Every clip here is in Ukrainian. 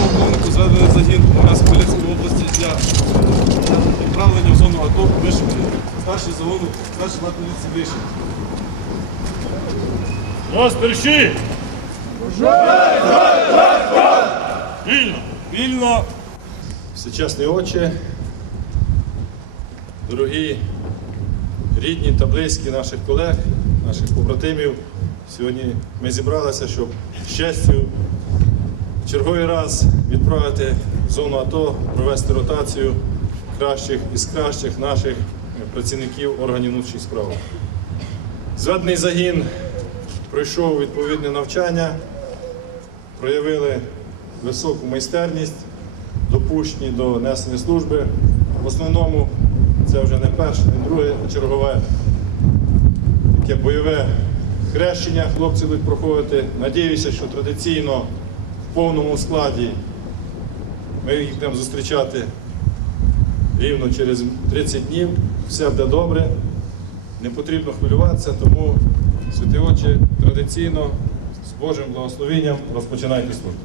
Полковнику зведений загін в Хмельницькій області для відправлення в зону АТО. Старший загону, старший лад поліції вишив. Вільно! Вільно! Всечесний Отче, дорогі рідні та близькі наших колег, наших побратимів, сьогодні ми зібралися, щоб з честю в черговий раз відправити в зону АТО, провести ротацію кращих із кращих наших працівників органів внутрішніх справ. Зведений загін пройшов відповідне навчання, проявили високу майстерність допущені до несення служби. В основному це вже не перше, не друге чергове таке бойове хрещення хлопці будуть проходити. Надіюся, що традиційно в повному складі ми їх будемо зустрічати рівно через 30 днів. Все буде добре, не потрібно хвилюватися, тому святі очі традиційно з Божим благословенням розпочинайте службу.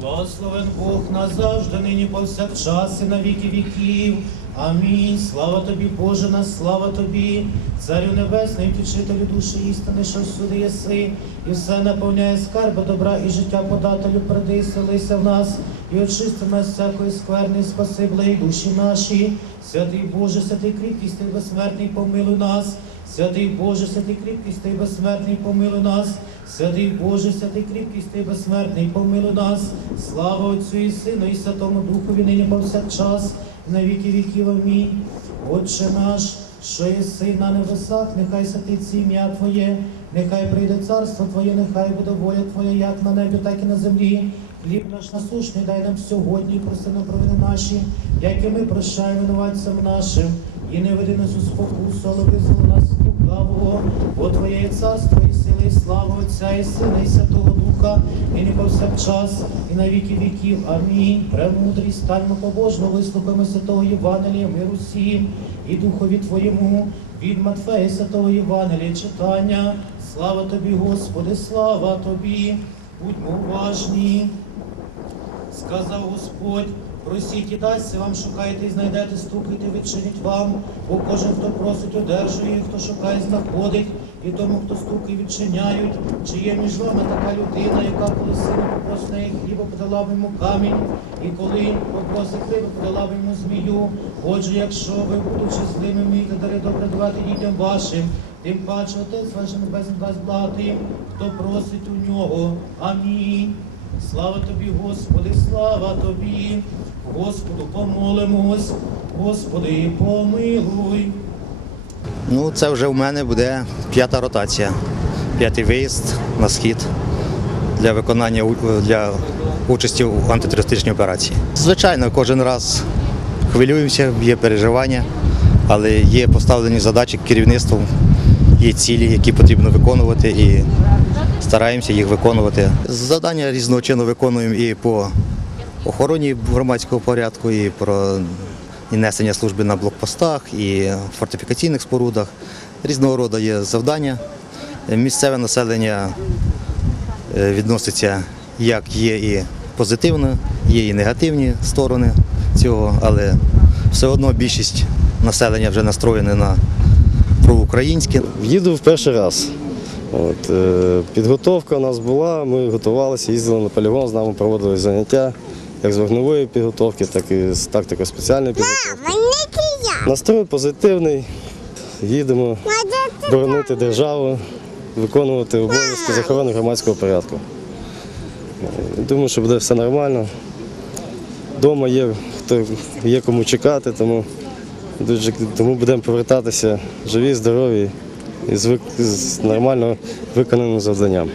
Благословен Бог назавжди, нині повсякчас і на віки віків. Амінь. Слава тобі, Боже, на слава тобі, Царю Небесний, втішителю душі істини, що всюди єси, і все наповняє скарби добра і життя подателю, приди, селися в нас, і очисти нас всякої скверни, спаси благі душі наші. Святий Боже, святий кріпкість, ти безсмертний, помилуй нас. Святий Боже, святий кріпкість, ти безсмертний, помилуй нас. Святий Боже, святий кріпкість, ти безсмертний, помилуй нас. Слава Отцю і Сину, і Святому Духові, нині повсякчас, і на віки віків. Амінь. Отче наш, що єси на небесах, нехай святиться ім'я Твоє, нехай прийде царство Твоє, нехай буде воля Твоя, як на небі, так і на землі. Хліб наш насущний дай нам сьогодні, прости нам провини наші, як і ми прощаємо винуватцям нашим. І не веди нас у спокусу, але визволи нас лукавого, бо Твоє є царство і сила, і слава Отця, і Сина, і Святого Духа, і не повсякчас, і на віки віків. Амінь. Премудрий, станьмо побожно, вислухаємо святого Євангелія, миру всім, і Духові Твоєму, від Матфея святого Євангелія читання. Слава Тобі, Господи, слава Тобі, будьмо уважні. Сказав Господь, просіть і дасться вам, шукайте і знайдете, стукайте, відчинять вам. Бо кожен, хто просить, одержує, хто шукає, знаходить, і тому, хто стукає, відчиняють. Чи є між вами така людина, яка коли сина попросить неї хліба, подала б йому камінь, і коли попросить хліба, подала б йому змію. Отже, якщо ви, будучи злими, вмієте дари добре давати дітям вашим, тим паче Отець ваш небесний дасть благо тим, хто просить у нього. Амінь. Слава тобі, Господи, слава тобі, Господу помолимось, Господи, помилуй. Ну, це вже в мене буде п'ята ротація, п'ятий виїзд на схід для виконання для участі в антитерористичній операції. Звичайно, кожен раз хвилюємося, є переживання, але є поставлені задачі керівництвом, є цілі, які потрібно виконувати, і стараємося їх виконувати. Завдання різного чину виконуємо і по охороні громадського порядку, і про несення служби на блокпостах, і фортифікаційних спорудах. Різного роду є завдання. Місцеве населення е, відноситься як є і позитивно, є і негативні сторони цього, але все одно більшість населення вже настроєне на проукраїнське. Їду в перший раз. От, е, підготовка у нас була, ми готувалися, їздили на полігон, з нами проводили заняття як з вогневої підготовки, так і з тактико спеціальної підготовки. Настрой позитивний, їдемо боронити державу, виконувати обов'язки з охорони громадського порядку. Е, Думаю, що буде все нормально. Дома є, хто є кому чекати, тому, дуже, тому будемо повертатися живі, здорові і з, з нормально виконаним завданням.